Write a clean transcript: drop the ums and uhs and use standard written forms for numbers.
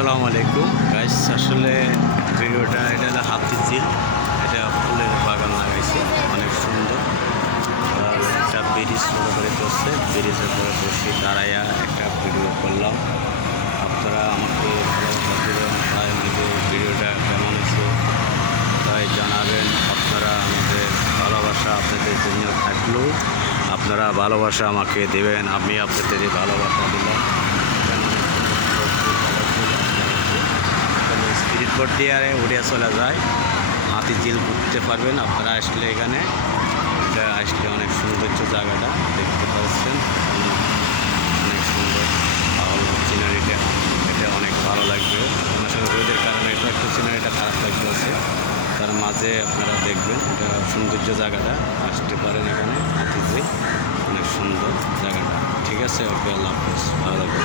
আসসালামু আলাইকুম গাইস। আসলে ভিডিওটা এটা হলো হাতিঝিল, এটা ফুলের বাগান লাগাইছে, অনেক সুন্দর। আর একটা ব্রিজ ছোটো করে করছে, ব্রিজের পরে বসে দাঁড়াইয়া একটা ভিডিও করলাম। আপনারা আমাকে ভালোবাসা দেবেন, তাই আমাদের ভিডিওটা কেমন হয়েছে তাই জানাবেন। আপনারা আমাদের ভালোবাসা আপনাদের জন্য থাকলেও আপনারা ভালোবাসা আমাকে দেবেন, আমি আপনাদের ভালোবাসা দিলাম। স্পিরিট বোট দিয়ে উড়ে চলে যায়, হাতিঝিল ঘুরতে পারবেন আপনারা আসলে এখানে। এটা আসলে অনেক সৌন্দর্য, জায়গাটা দেখতে পাচ্ছেন, অনেক সুন্দর ভালো সিনারিটা। এটা অনেক ভালো লাগবে। আসলে রোদের কারণে এটা একটু সিনারিটা খারাপ লাগতেছে, তার মাঝে আপনারা দেখবেন এটা সৌন্দর্য জায়গাটা, আসতে পারেন এখানে হাতিঝিল, অনেক সুন্দর জায়গাটা। ঠিক আছে, ওকে, আল্লাহ হাফেজ, ভালো লাগবে।